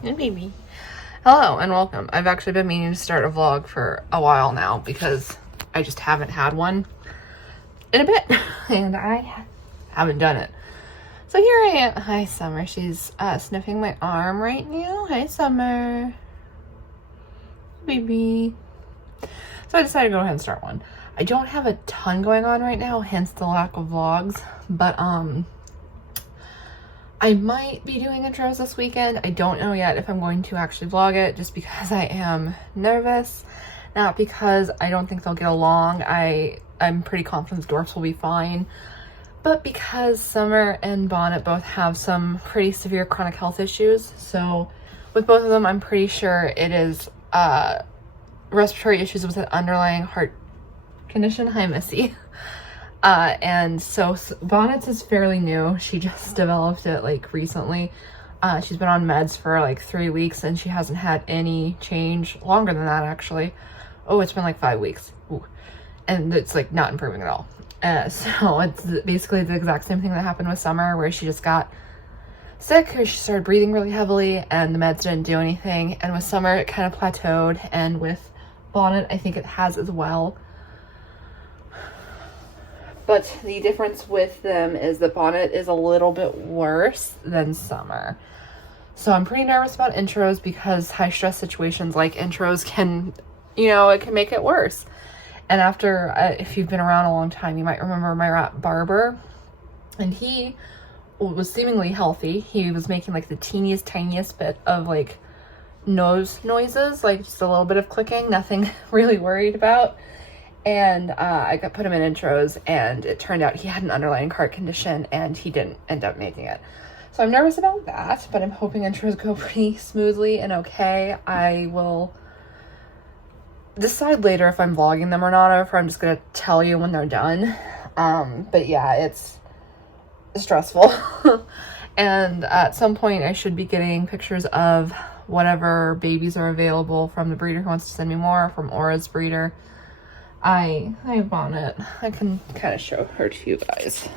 Hey, baby. Hello and welcome. I've actually been meaning to start a vlog for a while now because I just haven't had one in a bit and I haven't done it. So here I am. Hi, Summer. She's sniffing my arm right now. Hi, Summer. Baby. So I decided to go ahead and start one. I don't have a ton going on right now, hence the lack of vlogs, but I might be doing intros this weekend. I don't know yet if I'm going to actually vlog it, just because I am nervous, not because I don't think they'll get along. I'm pretty confident the Dwarfs will be fine, but because Summer and Bonnet both have some pretty severe chronic health issues. So with both of them, I'm pretty sure it is respiratory issues with an underlying heart condition. Hi, Missy. And so Bonnet's is fairly new. She just developed it like recently. She's been on meds for like 3 weeks and she hasn't had any change. Longer than that, actually. Oh, it's been like 5 weeks. Ooh. And it's like not improving at all. So it's basically the exact same thing that happened with Summer, where she just got sick, or she started breathing really heavily and the meds didn't do anything. And with Summer, it kind of plateaued. And with Bonnet, I think it has as well. But the difference with them is that Bonnet is a little bit worse than Summer. So I'm pretty nervous about intros because high stress situations like intros can, it can make it worse. And after, if you've been around a long time, you might remember my rat Barber. And he was seemingly healthy. He was making like the teeniest, tiniest bit of like nose noises, like just a little bit of clicking, nothing really worried about. And I put him in intros, and it turned out he had an underlying heart condition and he didn't end up making it. So I'm nervous about that, but I'm hoping intros go pretty smoothly and okay. I will decide later if I'm vlogging them or not, or if I'm just gonna tell you when they're done. But yeah, it's stressful. And at some point I should be getting pictures of whatever babies are available from the breeder who wants to send me more, from Aura's breeder. I have Bonnet. I can kind of show her to you guys.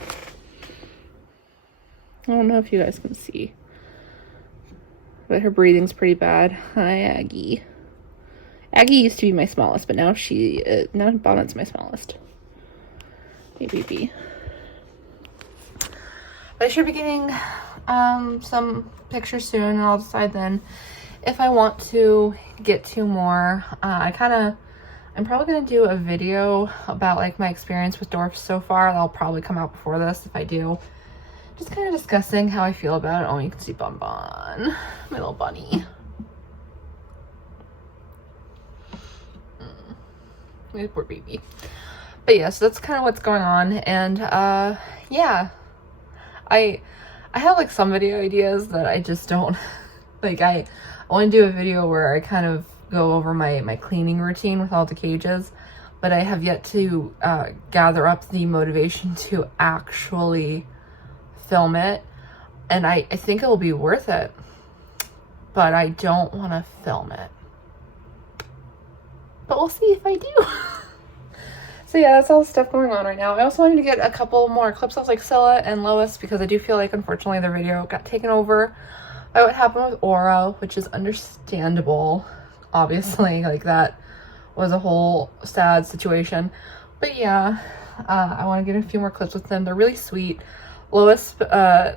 I don't know if you guys can see, but her breathing's pretty bad. Hi, Aggie. Aggie used to be my smallest, but now now Bonnet's my smallest. Baby. But I should be getting some pictures soon, and I'll decide then if I want to get 2 more. I'm probably going to do a video about like my experience with Dwarfs so far. That'll probably come out before this if I do. Just kind of discussing how I feel about it. Oh, you can see Bon Bon, my little bunny. My poor baby. But yeah, so that's kind of what's going on. And yeah, I have like some video ideas that I just don't like. I want to do a video where I kind of go over my cleaning routine with all the cages, but I have yet to gather up the motivation to actually film it. And I think it'll be worth it, but I don't want to film it. But we'll see if I do. So yeah, that's all the stuff going on right now. I also wanted to get a couple more clips of like Scylla and Lois, because I do feel like unfortunately their video got taken over by what happened with Aura, which is understandable. Obviously, like that was a whole sad situation. But yeah, I want to get a few more clips with them. They're really sweet. Lois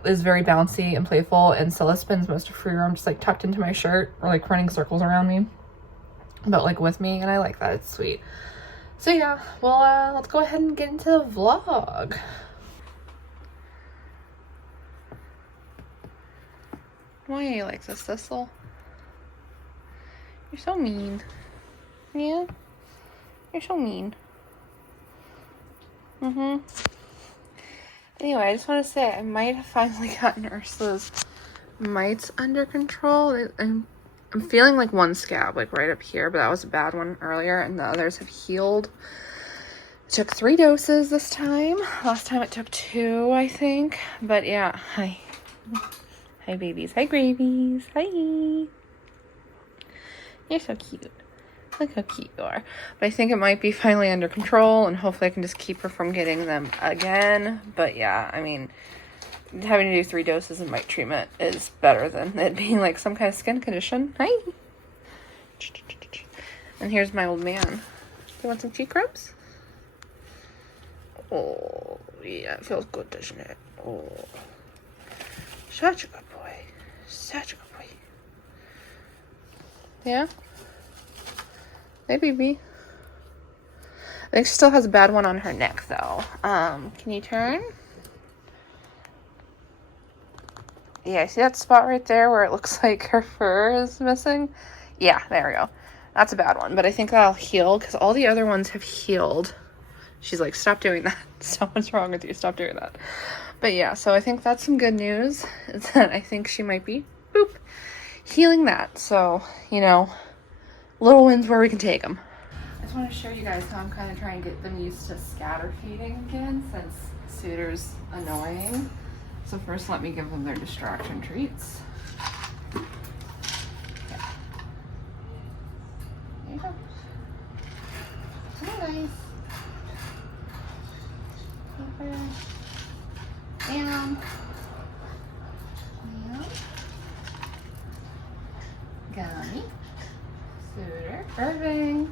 is very bouncy and playful, and Scylla spends most of her room just like tucked into my shirt or like running circles around me, but like with me, and I like that. It's sweet. So yeah, well, let's go ahead and get into the vlog. Why are you like this, Thistle? You're so mean. Yeah? You're so mean. Anyway, I just want to say I might have finally gotten Ursula's mites under control. I'm feeling like one scab, like right up here, but that was a bad one earlier, and the others have healed. It took 3 doses this time. Last time it took 2, I think. But yeah, hi. Hi, babies. Hi, gravies. Hi. You're so cute. Look how cute you are. But I think it might be finally under control, and hopefully I can just keep her from getting them again. But yeah, I mean, having to do 3 doses of mite treatment is better than it being like some kind of skin condition. Hi. And here's my old man. You want some cheek rubs? Oh, yeah, it feels good, doesn't it? Oh, such a good boy. Such a good boy. Yeah? Hey, baby. I think she still has a bad one on her neck, though. Can you turn? Yeah, see that spot right there where it looks like her fur is missing? Yeah, there we go. That's a bad one, but I think that'll heal because all the other ones have healed. She's like, stop doing that. So what's wrong with you? Stop doing that. But yeah, so I think that's some good news. Is that I think she might be, boop, healing that. So, you know, little wins where we can take them. I just want to show you guys how I'm kind of trying to get them used to scatter feeding again since Suitor's annoying. So first let me give them their distraction treats. Yeah. There you go. Come on, guys. Paper. Down. Down. Gummy. Suitor. Irving.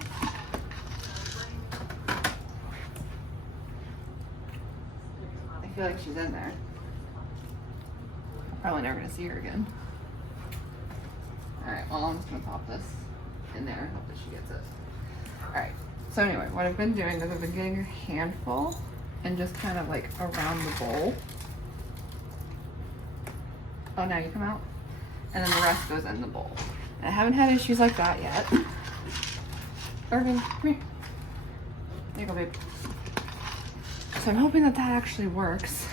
I feel like she's in there. Probably never gonna see her again. Alright, well, I'm just gonna pop this in there and hope that she gets it. Alright, so anyway, what I've been doing is I've been getting a handful and just kind of like around the bowl. Oh, now you come out. And then the rest goes in the bowl. And I haven't had issues like that yet. Irving, come here. There you go, babe. So I'm hoping that that actually works.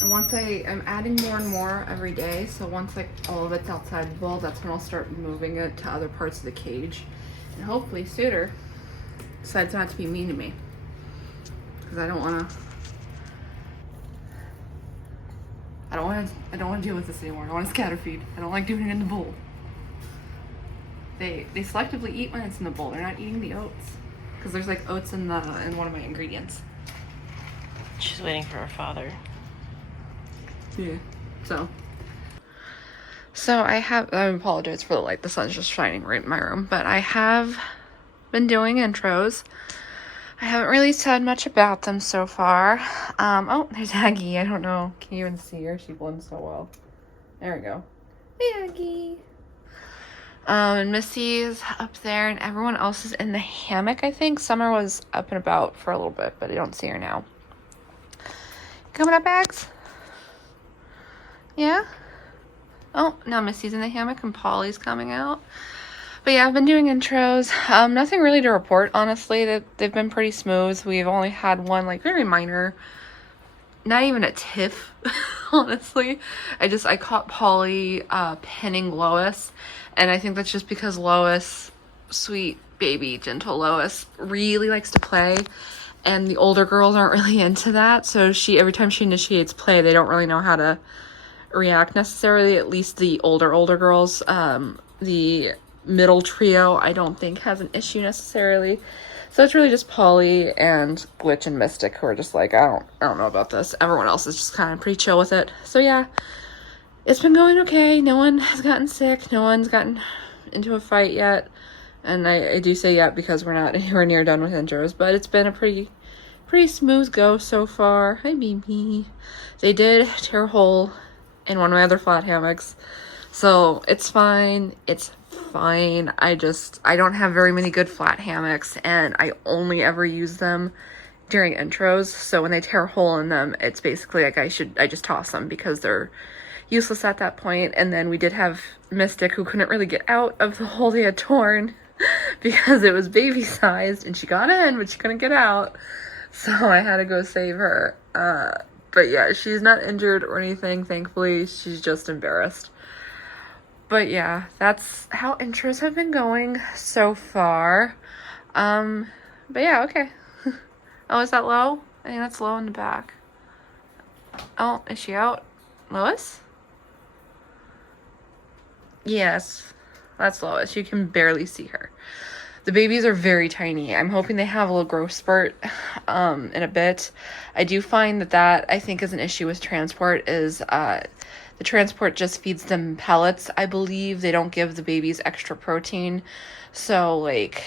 And once I'm adding more and more every day, so once like all of it's outside the bowl, that's when I'll start moving it to other parts of the cage. And hopefully Suitor decides not to be mean to me. Because I don't want to deal with this anymore. I don't want to scatter feed. I don't like doing it in the bowl. They selectively eat when it's in the bowl. They're not eating the oats. Because there's like oats in one of my ingredients. She's waiting for her father. Yeah. So I apologize for the light. The sun's just shining right in my room. But I have been doing intros. I haven't really said much about them so far. Oh, there's Aggie. I don't know. Can you even see her? She blends so well. There we go. Hey, Aggie. And Missy's up there, and everyone else is in the hammock, I think. Summer was up and about for a little bit, but I don't see her now. Coming up, Bags? Yeah? Oh, now Missy's in the hammock and Polly's coming out. But yeah, I've been doing intros. Nothing really to report, honestly. They've been pretty smooth. We've only had one, like, very minor, not even a tiff, honestly. I caught Polly pinning Lois, and I think that's just because Lois, sweet baby, gentle Lois, really likes to play, and the older girls aren't really into that, so every time she initiates play, they don't really know how to react necessarily, at least the older girls. The middle trio I don't think has an issue necessarily, so it's really just Polly and Glitch and Mystic who are just like, I don't know about this. Everyone else is just kind of pretty chill with it. So yeah, it's been going okay. No one has gotten sick, no one's gotten into a fight yet, and I do say yet because we're not anywhere near done with intros, but it's been a pretty smooth go so far. Hi, baby. They did tear a hole in one of my other flat hammocks, so it's fine. It's fine. I don't have very many good flat hammocks, and I only ever use them during intros, so when they tear a hole in them, it's basically like I just toss them because they're useless at that point. And then we did have Mystic, who couldn't really get out of the hole they had torn because it was baby sized, and she got in but she couldn't get out, so I had to go save her. But yeah, she's not injured or anything, thankfully. She's just embarrassed. But yeah, that's how intros have been going so far. But yeah, okay. Oh, is that low? I think that's low in the back. Oh, is she out? Lois? Yes, that's Lois. You can barely see her. The babies are very tiny. I'm hoping they have a little growth spurt in a bit. I do find that I think is an issue with transport is the transport just feeds them pellets. I believe they don't give the babies extra protein. So like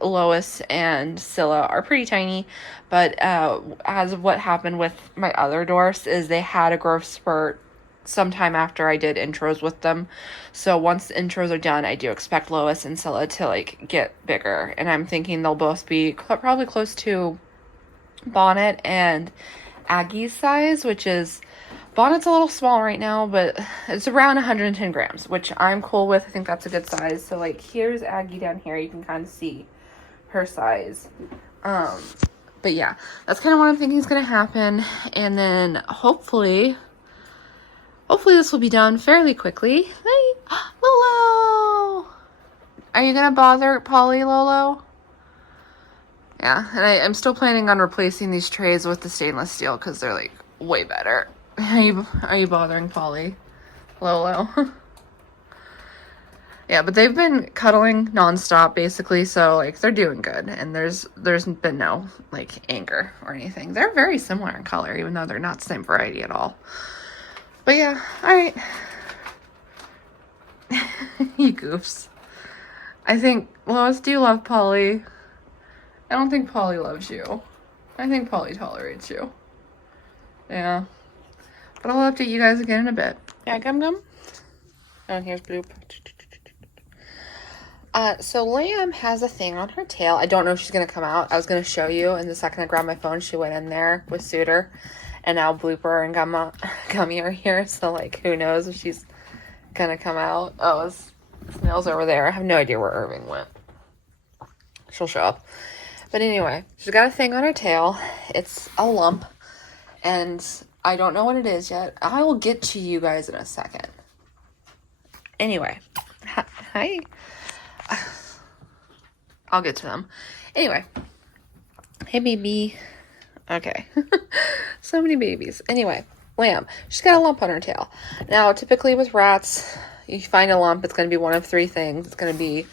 Lois and Scylla are pretty tiny, but as of what happened with my other dwarfs is they had a growth spurt sometime after I did intros with them. So once the intros are done, I do expect Lois and Scylla to like get bigger, and I'm thinking they'll both be probably close to Bonnet and Aggie's size, which is Bonnet's a little small right now, but it's around 110 grams, which I'm cool with. I think that's a good size. So like here's Aggie down here. You can kind of see her size. But yeah, that's kind of what I'm thinking is going to happen. And then hopefully this will be done fairly quickly. Hey, Lolo! Are you going to bother Polly, Lolo? Yeah, and I'm still planning on replacing these trays with the stainless steel because they're like way better. Are you bothering Polly, Lolo? Yeah, but they've been cuddling nonstop basically, so like they're doing good, and there's been no like anger or anything. They're very similar in color, even though they're not the same variety at all. But yeah, all right. You goofs. I think Lois, do you love Polly? I don't think Polly loves you. I think Polly tolerates you. Yeah. But I'll update you guys again in a bit. Yeah, Gum Gum. Oh, here's Bloop. So Lamb has a thing on her tail. I don't know if she's going to come out. I was going to show you, and the second I grabbed my phone, she went in there with Suitor. And now Blooper and Gummy are here, so, like, who knows if she's going to come out. Oh, Snail's over there. I have no idea where Irving went. She'll show up. But anyway, she's got a thing on her tail. It's a lump, and I don't know what it is yet. I will get to you guys in a second. Anyway. Hi. I'll get to them. Anyway. Hey, baby. Okay. So many babies. Anyway, Lamb. She's got a lump on her tail. Now, typically with rats, you find a lump, it's going to be one of three things. It's going to be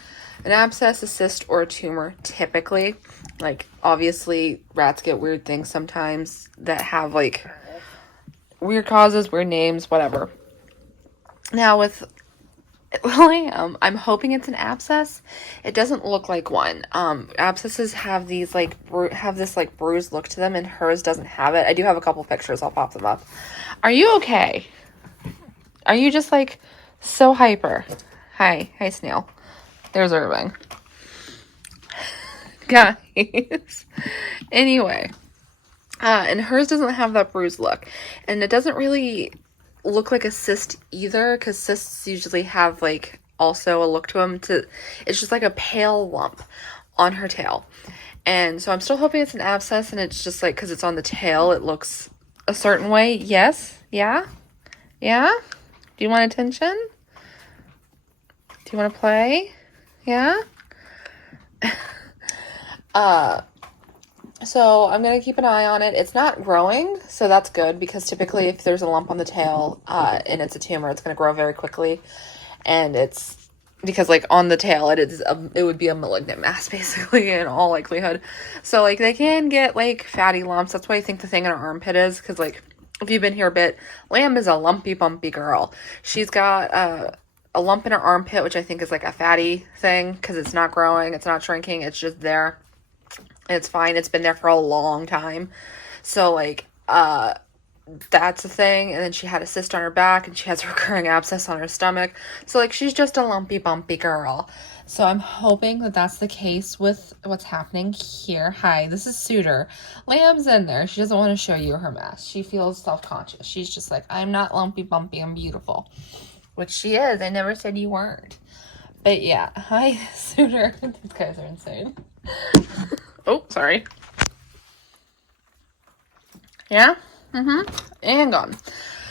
an abscess, a cyst, or a tumor, typically. Like, obviously, rats get weird things sometimes that have, like, weird causes, weird names, whatever. Now, with Lamb, I'm hoping it's an abscess. It doesn't look like one. Abscesses have these like this like bruised look to them, and hers doesn't have it. I do have a couple pictures. I'll pop them up. Are you okay? Are you just like so hyper? Hi, Snail. There's Irving. Guys. Anyway, and hers doesn't have that bruised look, and it doesn't really look like a cyst either, because cysts usually have like also a look to them. It's just like a pale lump on her tail, and so I'm still hoping it's an abscess, and it's just like because it's on the tail it looks a certain way. Yes. Yeah. Do you want attention? Do you want to play? Yeah. So I'm going to keep an eye on it. It's not growing, so that's good, because typically if there's a lump on the tail and it's a tumor, it's going to grow very quickly. And it's because like on the tail, it would be a malignant mass basically in all likelihood. So like they can get like fatty lumps. That's why I think the thing in her armpit is, because like if you've been here a bit, Lamb is a lumpy bumpy girl. She's got a lump in her armpit, which I think is like a fatty thing, because it's not growing, it's not shrinking, it's just there. It's fine. It's been there for a long time. So, like, that's a thing. And then she had a cyst on her back, and she has a recurring abscess on her stomach. So, like, she's just a lumpy, bumpy girl. So, I'm hoping that that's the case with what's happening here. Hi, this is Suitor. Lamb's in there. She doesn't want to show you her mess. She feels self-conscious. She's just like, I'm not lumpy, bumpy. I'm beautiful. Which she is. I never said you weren't. But, yeah. Hi, Suitor. These guys are insane. Oh, sorry. Yeah? And gone.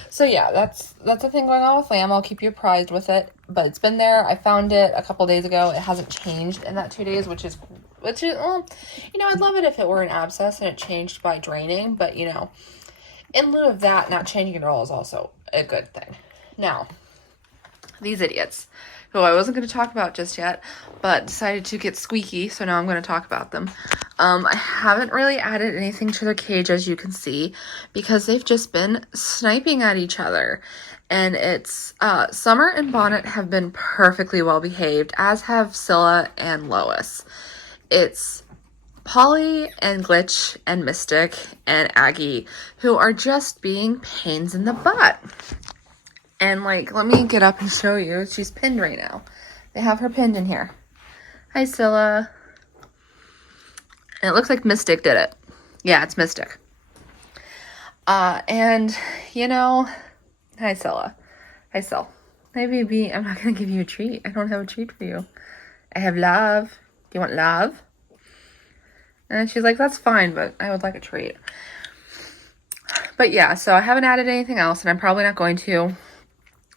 So yeah, that's the thing going on with Lamb. I'll keep you apprised with it. But it's been there. I found it a couple days ago. It hasn't changed in that 2 days, which is well, you know, I'd love it if it were an abscess and it changed by draining. But, you know, in lieu of that, not changing at all is also a good thing. Now, these idiots, who I wasn't going to talk about just yet, but decided to get squeaky, so now I'm going to talk about them. I haven't really added anything to their cage, as you can see, because they've just been sniping at each other. And it's, Summer and Bonnet have been perfectly well behaved, as have Scylla and Lois. It's Polly and Glitch and Mystic and Aggie who are just being pains in the butt. And like, let me get up and show you. She's pinned right now. They have her pinned in here. Hi, Scylla. And it looks like Mystic did it. Yeah, it's Mystic. And, you know, hi, Scylla. Hi, Syl. Hi, baby. I'm not going to give you a treat. I don't have a treat for you. I have love. Do you want love? And she's like, that's fine, but I would like a treat. But yeah, so I haven't added anything else, and I'm probably not going to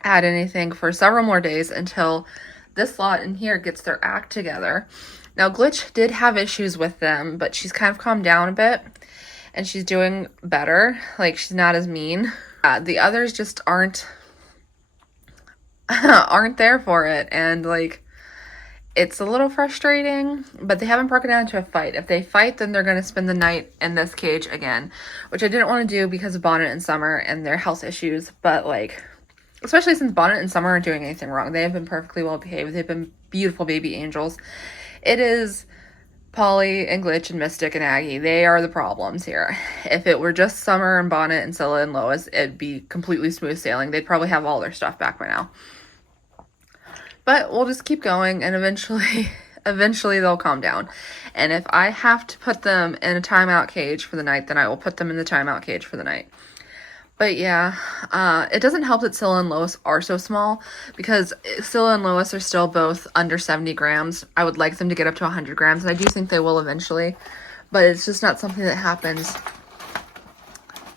add anything for several more days until this lot in here gets their act together. Now, Glitch did have issues with them, but she's kind of calmed down a bit, and she's doing better. Like, she's not as mean. The others just aren't there for it, and like, it's a little frustrating, but they haven't broken down into a fight. If they fight, then they're going to spend the night in this cage again, which I didn't want to do because of Bonnet and Summer and their health issues, but like, especially since Bonnet and Summer aren't doing anything wrong. They have been perfectly well behaved. They've been beautiful baby angels. It is Polly and Glitch and Mystic and Aggie. They are the problems here. If it were just Summer and Bonnet and Scylla and Lois, it'd be completely smooth sailing. They'd probably have all their stuff back by now. But we'll just keep going, and eventually they'll calm down. And if I have to put them in a timeout cage for the night, then I will put them in the timeout cage for the night. But yeah, it doesn't help that Scylla and Lois are so small, because Scylla and Lois are still both under 70 grams. I would like them to get up to 100 grams, and I do think they will eventually, but it's just not something that happens.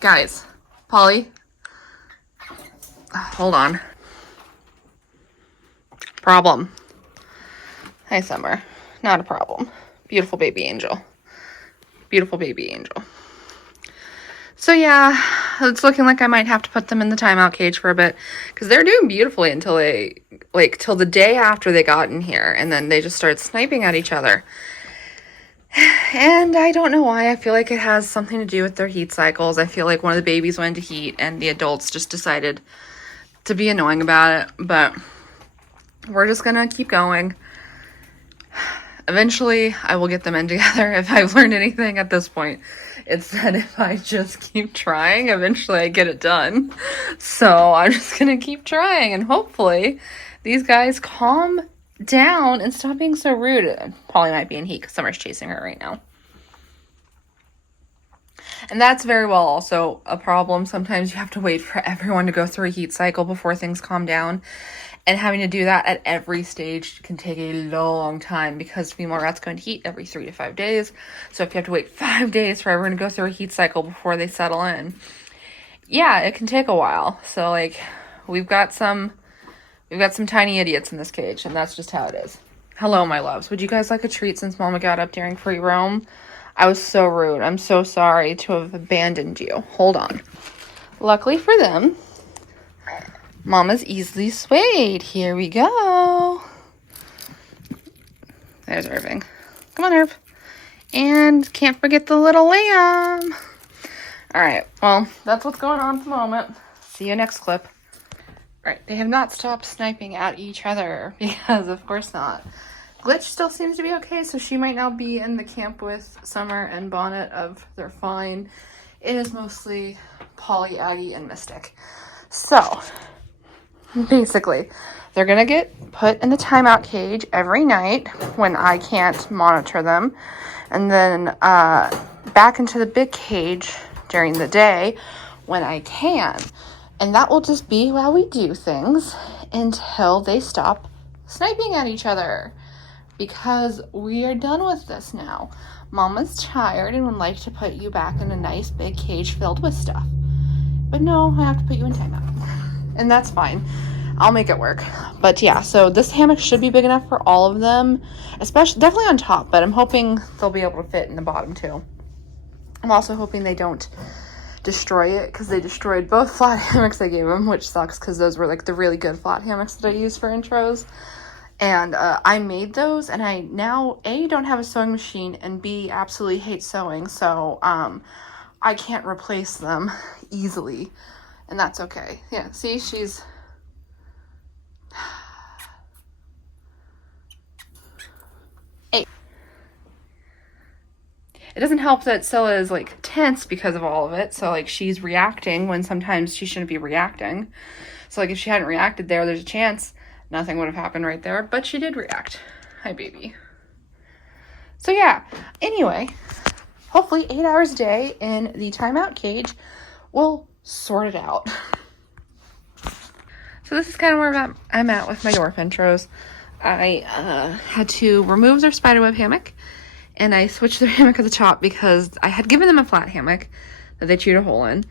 Guys, Polly, hold on. Problem. Hi, Summer. Not a problem. Beautiful baby angel. Beautiful baby angel. So yeah, it's looking like I might have to put them in the timeout cage for a bit, because they're doing beautifully until till the day after they got in here, and then they just started sniping at each other. And I don't know why. I feel like it has something to do with their heat cycles. I feel like one of the babies went into heat and the adults just decided to be annoying about it, but we're just gonna keep going. Eventually, I will get them in together. If I've learned anything at this point, it's that if I just keep trying, eventually I get it done. So I'm just gonna keep trying, and hopefully these guys calm down and stop being so rude. Polly might be in heat because Summer's chasing her right now. And that's very well also a problem. Sometimes you have to wait for everyone to go through a heat cycle before things calm down. And having to do that at every stage can take a long time, because female rats go into heat every 3 to 5 days. So if you have to wait 5 days for everyone to go through a heat cycle before they settle in, yeah, it can take a while. So like, we've got some tiny idiots in this cage, and that's just how it is. Hello, my loves. Would you guys like a treat since Mama got up during free roam? I was so rude. I'm so sorry to have abandoned you. Hold on. Luckily for them, Mama's easily swayed. Here we go. There's Irving. Come on, Irv. And can't forget the little lamb. All right. Well, that's what's going on at the moment. See you next clip. All right. They have not stopped sniping at each other, because of course not. Glitch still seems to be okay, so she might now be in the camp with Summer and Bonnet of they're fine. It is mostly Polly, Aggie, and Mystic. So basically, they're going to get put in the timeout cage every night when I can't monitor them. And then back into the big cage during the day when I can. And that will just be how we do things until they stop sniping at each other. Because we are done with this now. Mama's tired and would like to put you back in a nice big cage filled with stuff. But no, I have to put you in timeout. And that's fine. I'll make it work. But yeah, so this hammock should be big enough for all of them. Especially, definitely on top, but I'm hoping they'll be able to fit in the bottom too. I'm also hoping they don't destroy it because they destroyed both flat hammocks I gave them, which sucks because those were like the really good flat hammocks that I use for intros. And I made those, and I now A, don't have a sewing machine, and B, absolutely hate sewing, so I can't replace them easily, and that's okay. Yeah, see, she's it doesn't help that Scylla is like tense because of all of it. So like she's reacting when sometimes she shouldn't be reacting. So like if she hadn't reacted there's a chance nothing would have happened right there. But she did react. Hi, baby. So yeah, anyway, hopefully 8 hours a day in the timeout cage will sort it out. So this is kind of where I'm at with my dwarf intros. I had to remove their spiderweb hammock. And I switched their hammock at the top because I had given them a flat hammock that they chewed a hole in.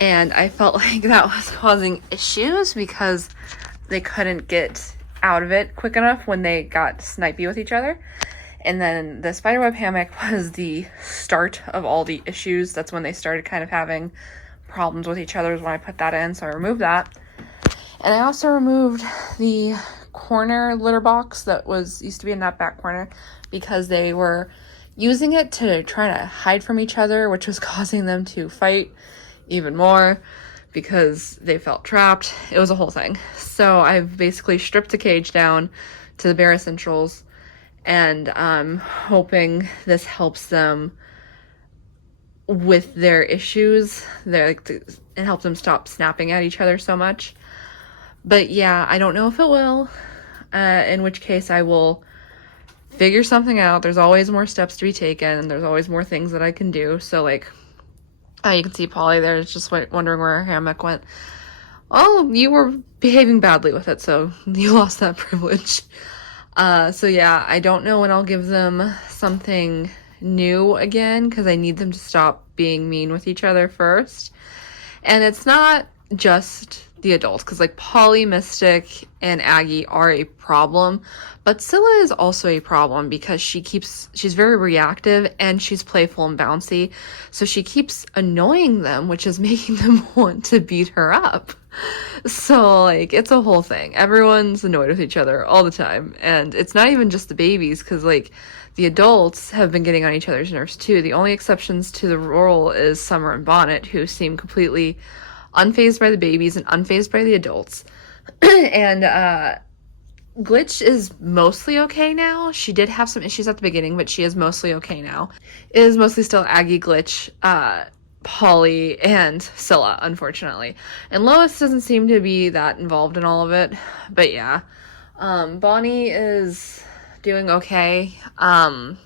And I felt like that was causing issues because they couldn't get out of it quick enough when they got snipey with each other. And then the spiderweb hammock was the start of all the issues. That's when they started kind of having problems with each other is when I put that in. So I removed that. And I also removed the corner litter box that used to be in that back corner because they were using it to try to hide from each other, which was causing them to fight even more because they felt trapped. It was a whole thing. So I've basically stripped the cage down to the bare essentials, and I'm hoping this helps them with their issues. It helps them stop snapping at each other so much. But yeah, I don't know if it will, in which case I will figure something out. There's always more steps to be taken, and there's always more things that I can do. So like, you can see Polly there is just wondering where her hammock went. Oh, you were behaving badly with it, so you lost that privilege. So yeah, I don't know when I'll give them something new again, because I need them to stop being mean with each other first. And it's not just the adults, because like Polly, Mystic, and Aggie are a problem, but Scylla is also a problem because she's very reactive and she's playful and bouncy, so she keeps annoying them, which is making them want to beat her up. So like it's a whole thing. Everyone's annoyed with each other all the time, and it's not even just the babies, because like the adults have been getting on each other's nerves too. The only exceptions to the rule is Summer and Bonnet, who seem completely unfazed by the babies and unfazed by the adults. And Glitch is mostly okay now. She did have some issues at the beginning, but she is mostly okay now. It is mostly still Aggie, Glitch, Polly, and Scylla, unfortunately. And Lois doesn't seem to be that involved in all of it. But yeah, Bonnie is doing okay. I'm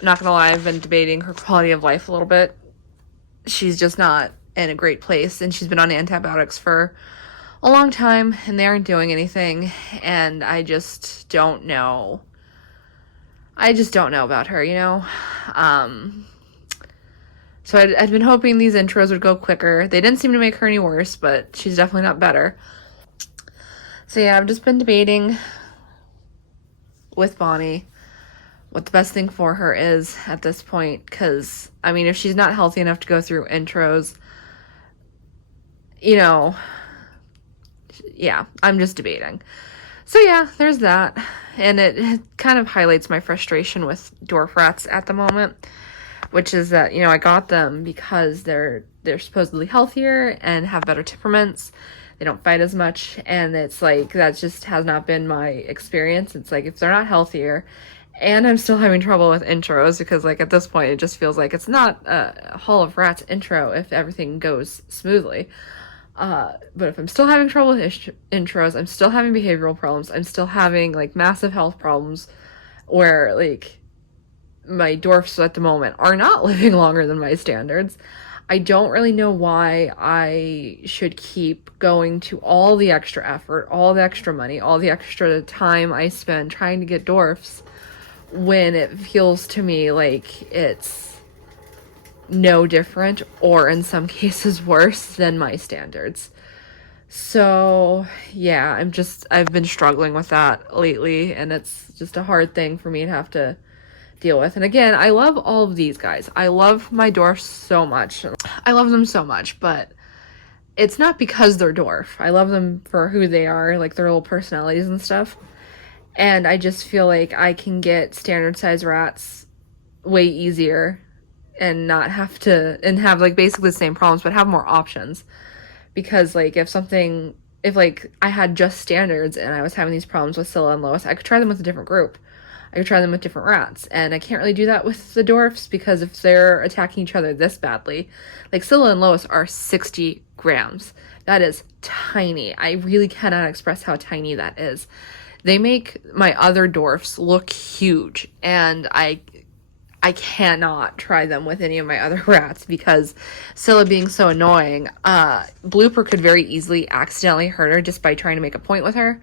not gonna lie, I've been debating her quality of life a little bit. She's just not in a great place, and she's been on antibiotics for a long time, and they aren't doing anything, and I just don't know. I just don't know about her, you know? So I'd been hoping these intros would go quicker. They didn't seem to make her any worse, but she's definitely not better. So yeah, I've just been debating with Bonnie what the best thing for her is at this point, because, I mean, if she's not healthy enough to go through intros, you know, yeah, I'm just debating. So yeah, there's that. And it kind of highlights my frustration with dwarf rats at the moment, which is that, you know, I got them because they're supposedly healthier and have better temperaments. They don't fight as much, and it's like, that just has not been my experience. It's like, if they're not healthier, and I'm still having trouble with intros, because like at this point it just feels like it's not a Hall of Rats intro if everything goes smoothly. But if I'm still having trouble with intros, I'm still having behavioral problems, I'm still having like massive health problems where like my dwarfs at the moment are not living longer than my standards. I don't really know why I should keep going to all the extra effort, all the extra money, all the extra time I spend trying to get dwarfs when it feels to me like it's no different, or in some cases worse than my standards. So yeah, I've been struggling with that lately, and it's just a hard thing for me to have to deal with. And again, I love all of these guys. I love my dwarfs so much. I love them so much, but it's not because they're dwarf. I love them for who they are, like their little personalities and stuff. And I just feel like I can get standard size rats way easier and not have to, and have like basically the same problems, but have more options. Because like if like I had just standards and I was having these problems with Scylla and Lois, I could try them with a different group. I could try them with different rats. And I can't really do that with the dwarfs because if they're attacking each other this badly, like Scylla and Lois are 60 grams. That is tiny. I really cannot express how tiny that is. They make my other dwarfs look huge, and I cannot try them with any of my other rats because Scylla being so annoying, Blooper could very easily accidentally hurt her just by trying to make a point with her.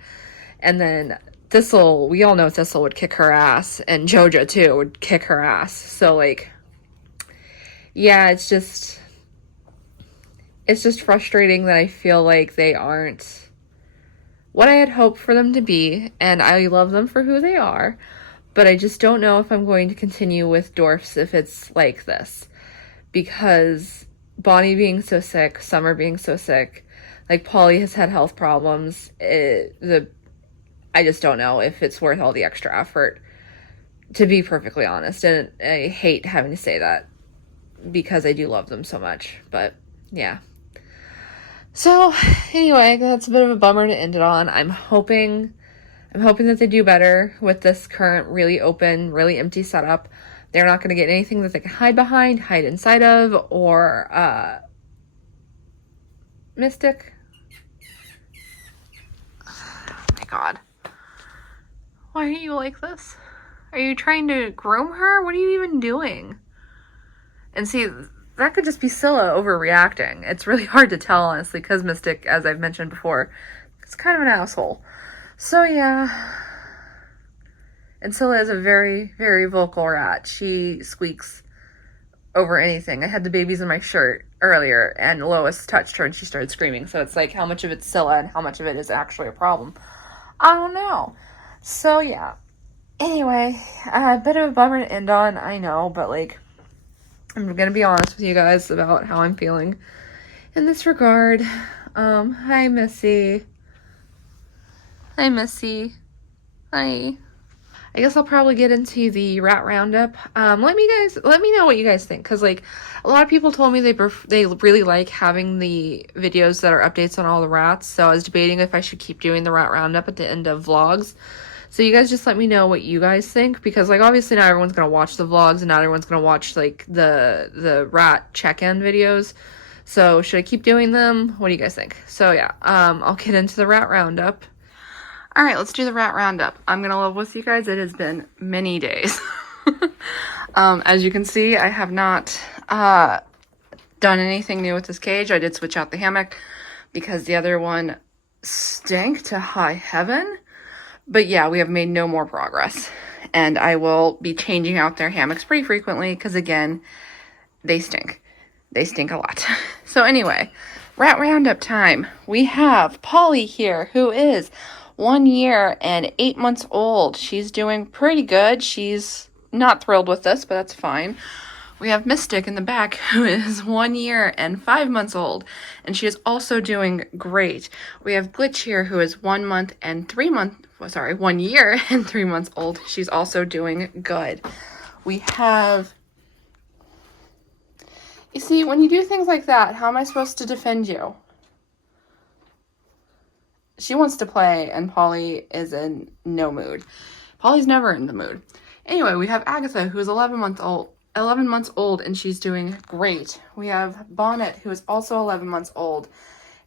And then Thistle, we all know Thistle would kick her ass, and Joja too would kick her ass. So like, yeah, it's just frustrating that I feel like they aren't what I had hoped for them to be, and I love them for who they are, but I just don't know if I'm going to continue with dwarfs if it's like this, because Bonnie being so sick, Summer being so sick, like Polly has had health problems, I just don't know if it's worth all the extra effort, to be perfectly honest, and I hate having to say that because I do love them so much, but yeah. So, anyway, that's a bit of a bummer to end it on. I'm hoping that they do better with this current really open, really empty setup. They're not going to get anything that they can hide behind, hide inside of, or, Mystic. Oh my god. Why are you like this? Are you trying to groom her? What are you even doing? And see, that could just be Scylla overreacting. It's really hard to tell, honestly, because Mystic, as I've mentioned before, is kind of an asshole. So, yeah. And Scylla is a very, very vocal rat. She squeaks over anything. I had the babies in my shirt earlier, and Lois touched her and she started screaming. So it's like, how much of it's Scylla and how much of it is actually a problem? I don't know. So, yeah. Anyway, a bit of a bummer to end on, I know, but like, I'm gonna be honest with you guys about how I'm feeling in this regard. Hi Missy. Hi Missy. Hi. I guess I'll probably get into the rat roundup. Let me know what you guys think, because like a lot of people told me they really like having the videos that are updates on all the rats. So I was debating if I should keep doing the rat roundup at the end of vlogs. So you guys just let me know what you guys think, because like obviously not everyone's gonna watch the vlogs and not everyone's gonna watch like the rat check-in videos. So should I keep doing them? What do you guys think? So yeah, I'll get into the rat roundup. All right, let's do the rat roundup. I'm gonna love with you guys. It has been many days. As you can see, I have not done anything new with this cage. I did switch out the hammock because the other one stank to high heaven. But yeah, we have made no more progress. And I will be changing out their hammocks pretty frequently because, again, they stink. They stink a lot. So anyway, rat roundup time. We have Polly here, who is 1 year and 8 months old. She's doing pretty good. She's not thrilled with this, but that's fine. We have Mystic in the back, who is 1 year and 5 months old, and she is also doing great. We have Glitch here, who is 1 month and 3 months, 1 year and 3 months old. She's also doing good. We have, you see, when you do things like that, how am I supposed to defend you? She wants to play, and Polly is in no mood. Polly's never in the mood. Anyway, we have Agatha, who is 11 months old, and she's doing great. We have Bonnet, who is also 11 months old,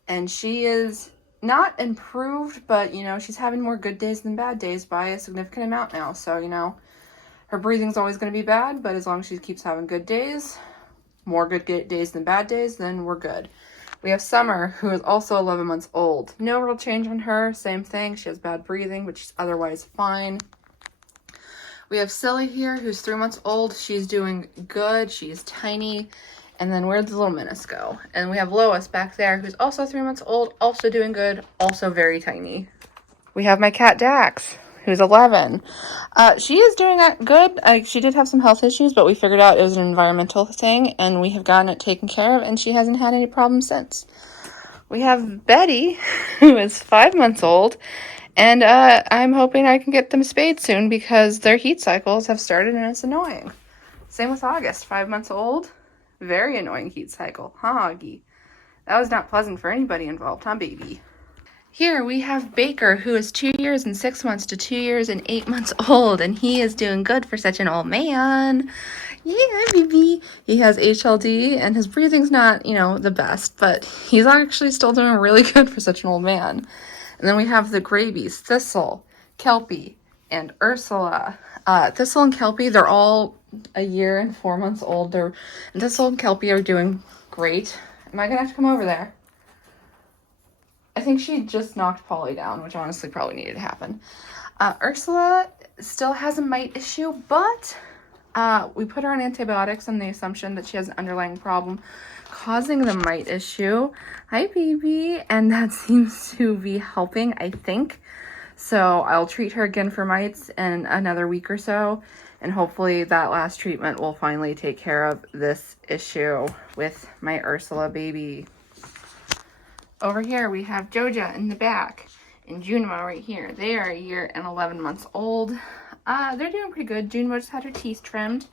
and she is not improved, but, you know, she's having more good days than bad days by a significant amount now. So, you know, her breathing's always going to be bad, but as long as she keeps having good days, more good days than bad days, then we're good. We have Summer, who is also 11 months old. No real change on her. Same thing. She has bad breathing, but she's otherwise fine. We have Silly here, who's 3 months old. She's doing good. She's tiny. And then where'd the little menace go? And we have Lois back there, who's also 3 months old, also doing good, also very tiny. We have my cat Dax, who's 11. She is doing good. She did have some health issues, but we figured out it was an environmental thing, and we have gotten it taken care of, and she hasn't had any problems since. We have Betty, who is 5 months old, and I'm hoping I can get them spayed soon because their heat cycles have started and it's annoying. Same with August, 5 months old. Very annoying heat cycle. Huh, Augie? That was not pleasant for anybody involved, huh, baby? Here we have Baker, who is 2 years and 6 months to 2 years and 8 months old, and he is doing good for such an old man. Yeah, baby. He has HLD, and his breathing's not, the best, but he's actually still doing really good for such an old man. And then we have the Grabies, Thistle, Kelpie, and Ursula. Thistle and Kelpie, they're all a year and 4 months old. Thistle and Kelpie are doing great. Am I going to have to come over there? I think she just knocked Polly down, which honestly probably needed to happen. Ursula still has a mite issue, but we put her on antibiotics on the assumption that she has an underlying problem causing the mite issue. Hi, baby. And that seems to be helping, I think. So I'll treat her again for mites in another week or so. And hopefully that last treatment will finally take care of this issue with my Ursula baby. Over here we have Joja in the back and Junimo right here. They are a year and 11 months old. They're doing pretty good. Junimo just had her teeth trimmed,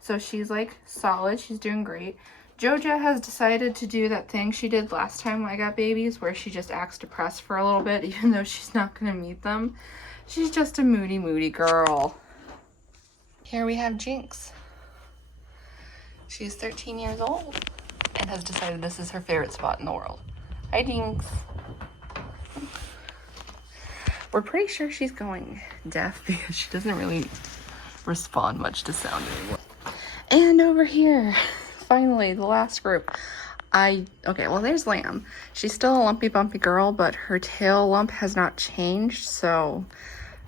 so she's like solid. She's doing great. Joja has decided to do that thing she did last time I got babies, where she just acts depressed for a little bit, even though she's not going to meet them. She's just a moody girl. Here we have Jinx. She's 13 years old and has decided this is her favorite spot in the world. Hi, Jinx. We're pretty sure she's going deaf because she doesn't really respond much to sound anymore. And over here, finally, the last group. Okay, well, there's Lamb. She's still a lumpy, bumpy girl, but her tail lump has not changed, so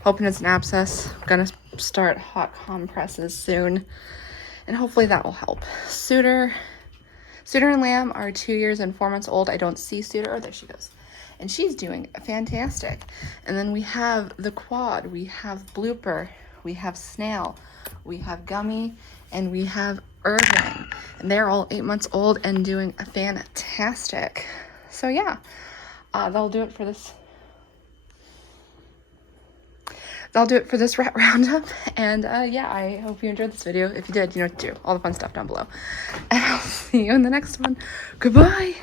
hoping it's an abscess. I'm gonna start hot compresses soon, and hopefully that will help. Suitor and Lamb are 2 years and 4 months old. I don't see Suitor. Oh, there she goes. And she's doing fantastic. And then we have the quad. We have Blooper. We have Snail. We have Gummy. And we have Irving. And they're all 8 months old and doing fantastic. So yeah, that'll do it for this. That'll do it for this rat roundup. And yeah, I hope you enjoyed this video. If you did, you know what to do. All the fun stuff down below. And I'll see you in the next one. Goodbye.